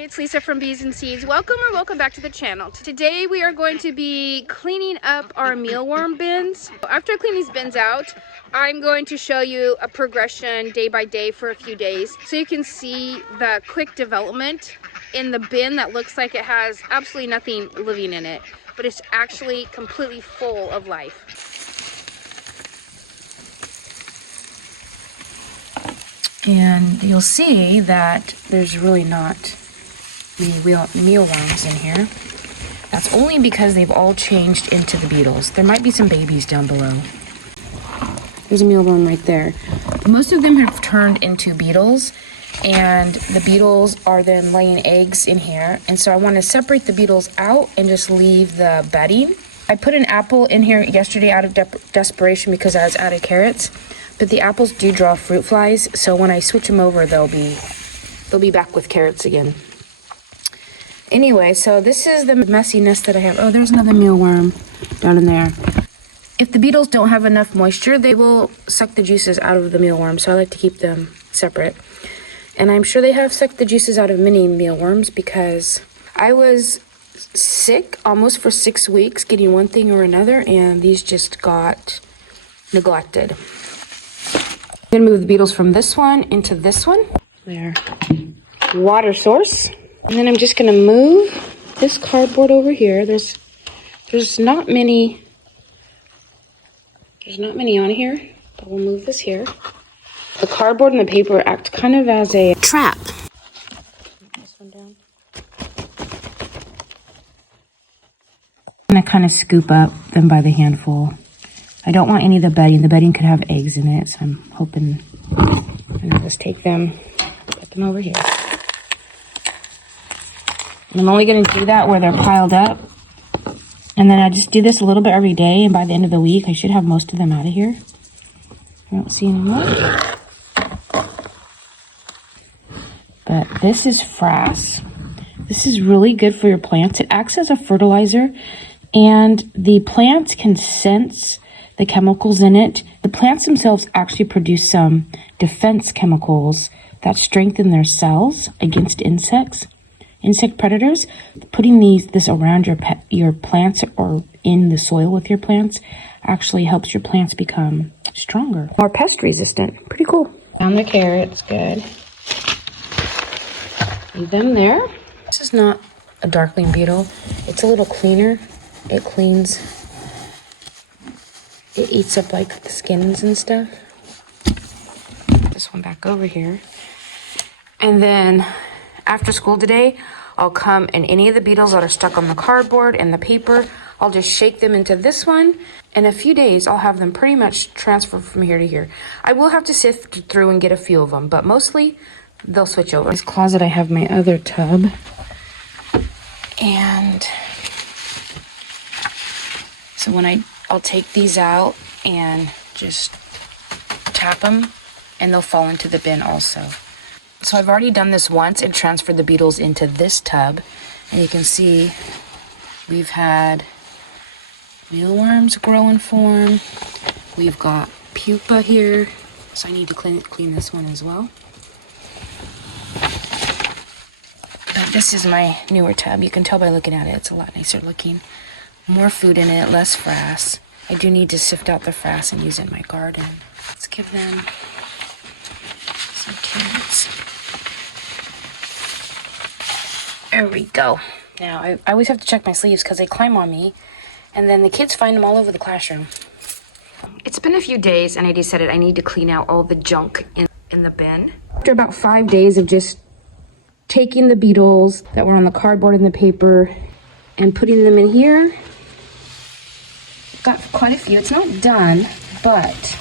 it's Lisa from Bees and Seeds. Welcome back to the channel. Today we are going to be cleaning up our mealworm bins. After I clean these bins out, I'm going to show you a progression day by day for a few days so you can see the quick development in the bin that looks like it has absolutely nothing living in it, but it's actually completely full of life. And you'll see that there's really not any mealworms in here. That's only because they've all changed into the beetles. There might be some babies down below. There's a mealworm right there. Most of them have turned into beetles, and the beetles are then laying eggs in here. And so I want to separate the beetles out and just leave the bedding. I put an apple in here yesterday out of desperation because I was out of carrots. But the apples do draw fruit flies, so when I switch them over, they'll be back with carrots again. Anyway, so this is the messiness that I have. Oh, there's another mealworm down in there. If the beetles don't have enough moisture, they will suck the juices out of the mealworm, so I like to keep them separate. And I'm sure they have sucked the juices out of many mealworms because I was sick almost for 6 weeks, getting one thing or another, and these just got neglected. I'm gonna move the beetles from this one into this one. There. Water source. And then I'm just gonna move this cardboard over here. There's not many on here, but we'll move this here. The cardboard and the paper act kind of as a trap. This one down. I'm gonna kind of scoop up them by the handful. I don't want any of the bedding. The bedding could have eggs in it, so I'm hoping I'll just take them, put them over here. And I'm only going to do that where they're piled up. And then I just do this a little bit every day, and by the end of the week, I should have most of them out of here. I don't see any more. But this is frass. This is really good for your plants. It acts as a fertilizer, and the plants can sense the chemicals in it. The plants themselves actually produce some defense chemicals that strengthen their cells against insect predators. Putting this around your plants or in the soil with your plants actually helps your plants become stronger, more pest resistant. Pretty cool. Found the carrots, good. Leave them there. This is not a darkling beetle. It's a little cleaner. It cleans. It eats up like the skins and stuff. Put this one back over here. And then after school today, I'll come and any of the beetles that are stuck on the cardboard and the paper, I'll just shake them into this one. In a few days, I'll have them pretty much transferred from here to here. I will have to sift through and get a few of them, but mostly they'll switch over. In this closet, I have my other tub. And so when I'll take these out and just tap them, and they'll fall into the bin also. So I've already done this once and transferred the beetles into this tub. And you can see we've had mealworms grow and form. We've got pupa here. So I need to clean this one as well. But this is my newer tub. You can tell by looking at it, it's a lot nicer looking. More food in it, less frass. I do need to sift out the frass and use it in my garden. Let's give them some carrots. There we go. Now, I always have to check my sleeves because they climb on me, and then the kids find them all over the classroom. It's been a few days, and I decided I need to clean out all the junk in the bin. After about 5 days of just taking the beetles that were on the cardboard and the paper and putting them in here, got quite a few. It's not done, but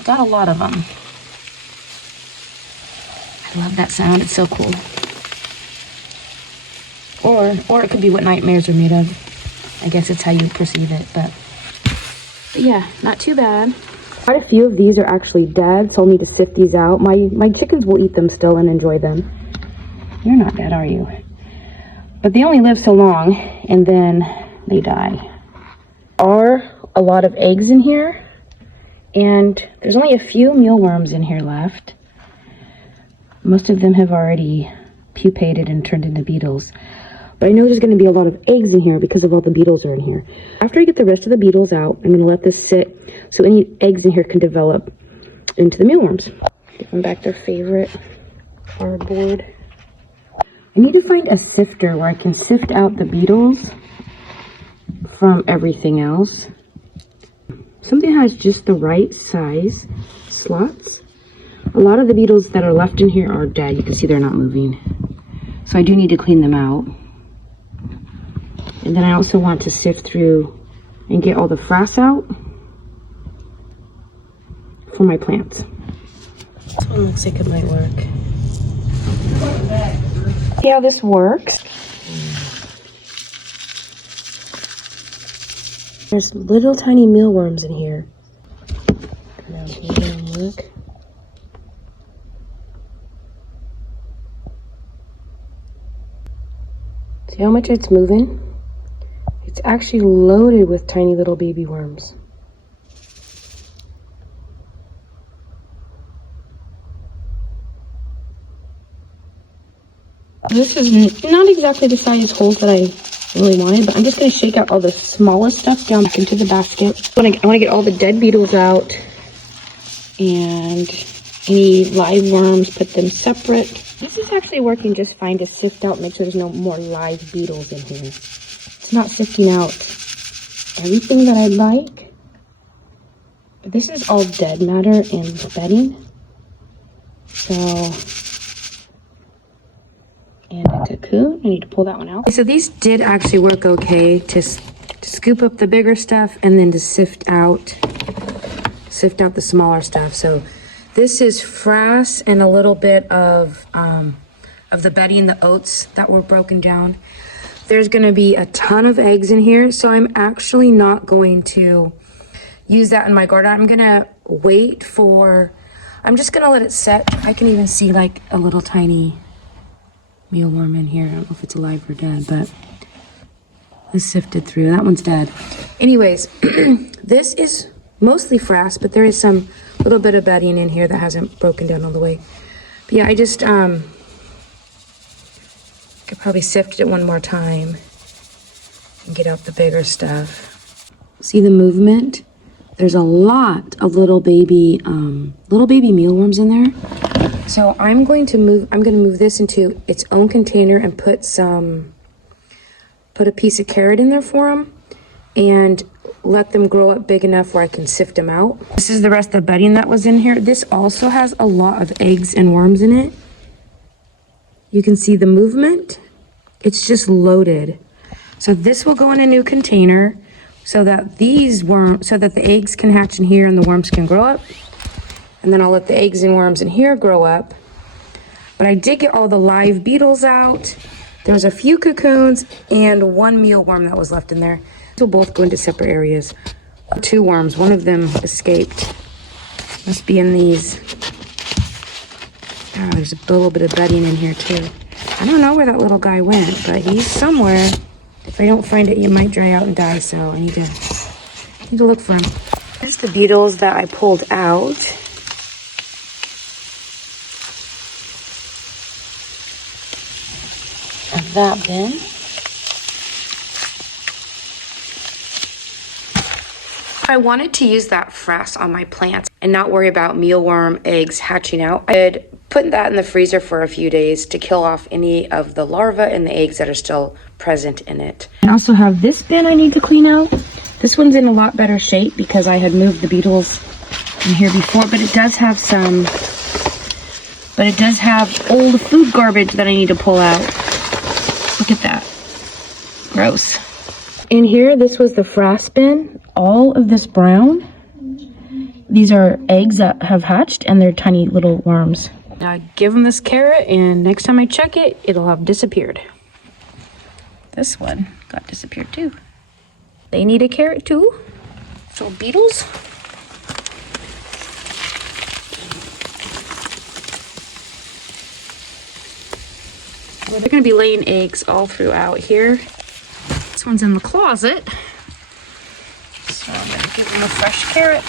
I got a lot of them. I love that sound. It's so cool. Or it could be what nightmares are made of. I guess it's how you perceive it, but yeah, not too bad. Quite a few of these are actually dead, so I'll need to sift these out. My chickens will eat them still and enjoy them. You're not dead, are you? But they only live so long, and then they die. Are a lot of eggs in here, and there's only a few mealworms in here left. Most of them have already pupated and turned into beetles. But I know there's going to be a lot of eggs in here because of all the beetles are in here. After I get the rest of the beetles out, I'm going to let this sit so any eggs in here can develop into the mealworms. Give them back their favorite cardboard. I need to find a sifter where I can sift out the beetles from everything else. Something that has just the right size slots. A lot of the beetles that are left in here are dead. You can see they're not moving. So I do need to clean them out. And then I also want to sift through and get all the frass out for my plants. This one looks like it might work. See how this works? There's little tiny mealworms in here. Now here, look. See how much it's moving? It's actually loaded with tiny little baby worms. This is not exactly the size holes that I really wanted, but I'm just going to shake out all the smallest stuff down back into the basket. I want to get all the dead beetles out and any live worms, put them separate. This is actually working just fine to sift out, make sure there's no more live beetles in here. It's not sifting out everything that I'd like, but this is all dead matter and bedding. So, and a cocoon, I need to pull that one out. Okay, so these did actually work okay to scoop up the bigger stuff and then to sift out the smaller stuff. So this is frass and a little bit of the bedding, the oats that were broken down. There's going to be a ton of eggs in here, so I'm actually not going to use that in my garden. I'm going to wait for, I'm just going to let it set. I can even see like a little tiny mealworm in here. I don't know if it's alive or dead, but this sifted through. That one's dead. Anyways, this is mostly frass, but there is some little bit of bedding in here that hasn't broken down all the way. But yeah, I just could probably sift it one more time and get out the bigger stuff. See the movement? There's a lot of little baby mealworms in there. So I'm going to move this into its own container and put a piece of carrot in there for them and let them grow up big enough where I can sift them out. This is the rest of the bedding that was in here. This also has a lot of eggs and worms in it. You can see the movement. It's just loaded. So this will go in a new container so that the eggs can hatch in here and the worms can grow up. And then I'll let the eggs and worms in here grow up. But I did get all the live beetles out. There was a few cocoons and one mealworm that was left in there. These will both go into separate areas. 2 worms, one of them escaped. Must be in these. Oh, there's a little bit of bedding in here too. I don't know where that little guy went, but he's somewhere. If I don't find it, you might dry out and die, so I need to look for him. Here's the beetles that I pulled out. Of that bin. I wanted to use that frass on my plants and not worry about mealworm eggs hatching out. I'd put that in the freezer for a few days to kill off any of the larvae and the eggs that are still present in it. I also have this bin I need to clean out. This one's in a lot better shape because I had moved the beetles in here before, but it does have old food garbage that I need to pull out. Look at that. Gross. In here, this was the frass bin. All of this brown, these are eggs that have hatched and they're tiny little worms. Now I give them this carrot and next time I check it, it'll have disappeared. This one got disappeared too. They need a carrot too. So beetles. Well, they're gonna be laying eggs all throughout here. This one's in the closet. So I'm gonna give them a fresh carrot.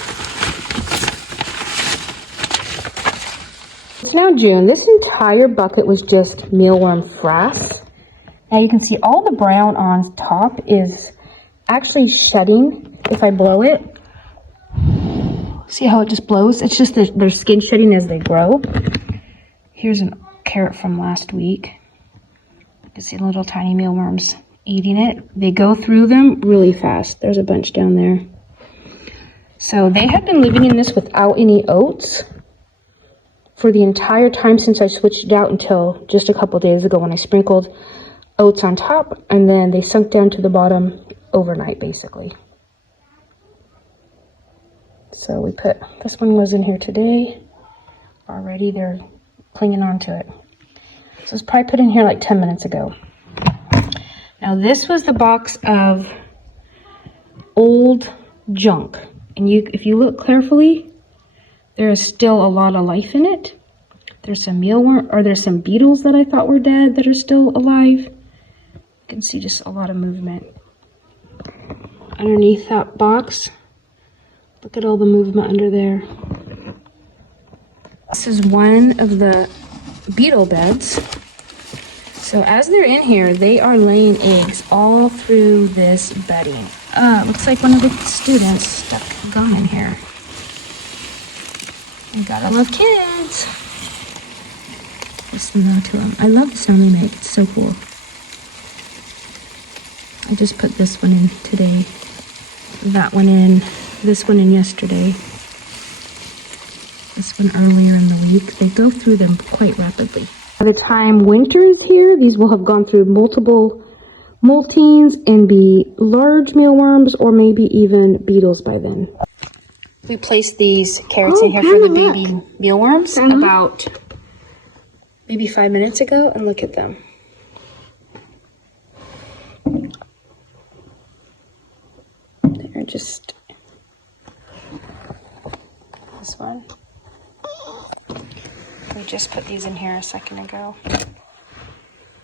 It's now June. This entire bucket was just mealworm frass. Now you can see all the brown on top is actually shedding if I blow it. See how it just blows? It's just their skin shedding as they grow. Here's a carrot from last week. You can see little tiny mealworms eating it. They go through them really fast. There's a bunch down there. So they had been living in this without any oats for the entire time since I switched it out until just a couple days ago when I sprinkled oats on top, and then they sunk down to the bottom overnight basically. So we put, this one was in here today already. They're clinging on to it. So it's probably put in here like 10 minutes ago. Now this was the box of old junk. And if you look carefully, there is still a lot of life in it. There's some mealworm, or there's some beetles that I thought were dead that are still alive. You can see just a lot of movement. Underneath that box, look at all the movement under there. This is one of the beetle beds. So as they're in here, they are laying eggs all through this bedding. Looks like one of the students stuck a gun in here. You gotta love kids. Listen to them. I love the sound they make. It's so cool. I just put this one in today, that one in, this one in yesterday, this one earlier in the week. They go through them quite rapidly. By the time winter is here, these will have gone through multiple moltings and be large mealworms or maybe even beetles by then. We placed these carrots in here for the baby mealworms about maybe 5 minutes ago, and look at them. They're just, this one. We just put these in here a second ago.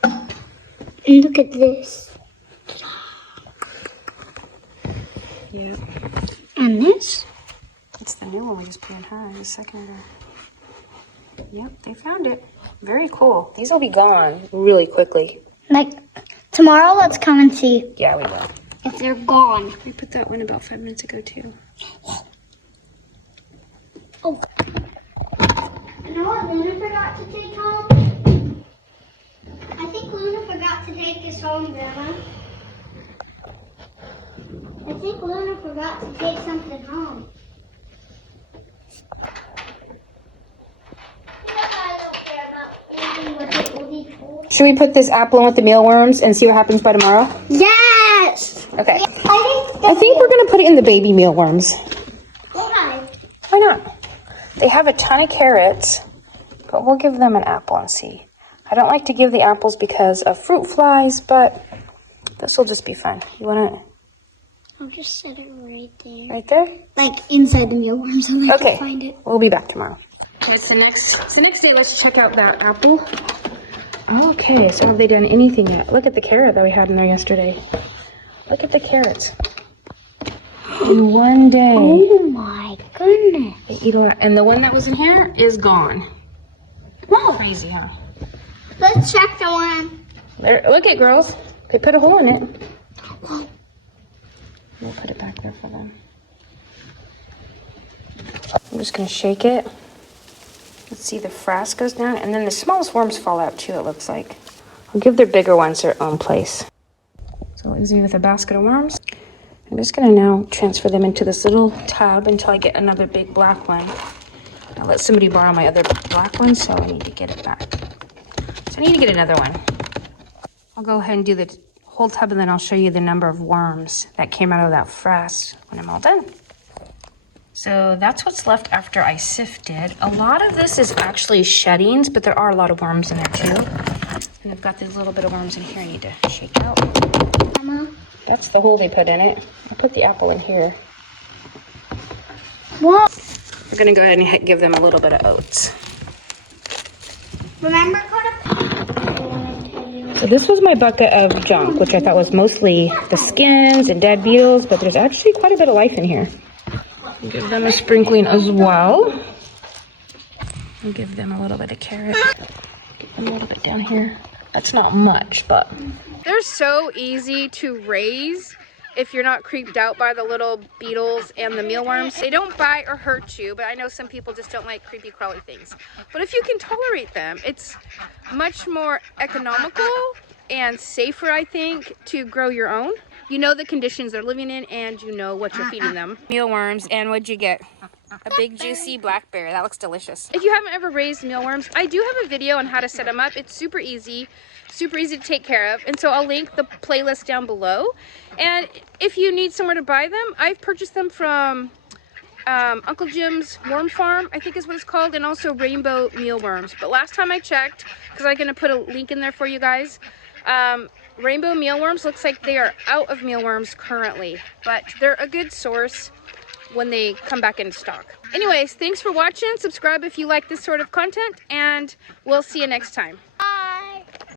And look at this. Yeah. And this? It's the new one we just put in high a second ago. Yep, they found it. Very cool. These will be gone really quickly. Like, tomorrow let's come and see. Yeah, we will. If they're gone. We put that one about 5 minutes ago too. Oh. You know what Luna forgot to take home? I think Luna forgot to take this home, Grandma. I think Luna forgot to take something home. Should we put this apple in with the mealworms and see what happens by tomorrow? Yes! Okay. I think we're gonna put it in the baby mealworms. Why? Why not? They have a ton of carrots, but we'll give them an apple and see. I don't like to give the apples because of fruit flies, but this will just be fun. You wanna? I'll just set it right there. Right there? Like inside the mealworms. I like to find it. We'll be back tomorrow. It's the next day. Let's check out that apple. Okay, so have they done anything yet? Look at the carrot that we had in there yesterday. Look at the carrots. In one day. Oh my goodness. They eat a lot. And the one that was in here is gone. Whoa. Crazy, huh? Let's check the one. There, look at girls. They put a hole in it. We'll put it back there for them. I'm just going to shake it. Let's see, the frass goes down, and then the smallest worms fall out too, it looks like. I'll give their bigger ones their own place. So I'll leave with a basket of worms. I'm just going to now transfer them into this little tub until I get another big black one. I'll let somebody borrow my other black one, so I need to get it back. So I need to get another one. I'll go ahead and do the whole tub, and then I'll show you the number of worms that came out of that frass when I'm all done. So that's what's left after I sifted. A lot of this is actually sheddings, but there are a lot of worms in there too. And I've got these little bit of worms in here I need to shake out. Mama. That's the hole they put in it. I put the apple in here. What? We're gonna go ahead and give them a little bit of oats. Remember, So this was my bucket of junk, which I thought was mostly the skins and dead beetles, but there's actually quite a bit of life in here. Give them a sprinkling as well. And give them a little bit of carrot. Give them a little bit down here. That's not much, but they're so easy to raise if you're not creeped out by the little beetles and the mealworms. They don't bite or hurt you, but I know some people just don't like creepy crawly things. But if you can tolerate them, it's much more economical and safer, I think, to grow your own. You know the conditions they're living in and you know what you're feeding them. Mealworms, and what'd you get? A big juicy blackberry. That looks delicious. If you haven't ever raised mealworms, I do have a video on how to set them up. It's super easy to take care of. And so I'll link the playlist down below. And if you need somewhere to buy them, I've purchased them from Uncle Jim's Worm Farm, I think is what it's called, and also Rainbow Mealworms. But last time I checked, because I'm going to put a link in there for you guys, Rainbow Mealworms looks like they are out of mealworms currently, but they're a good source when they come back into stock. Anyways, thanks for watching. Subscribe if you like this sort of content, and we'll see you next time.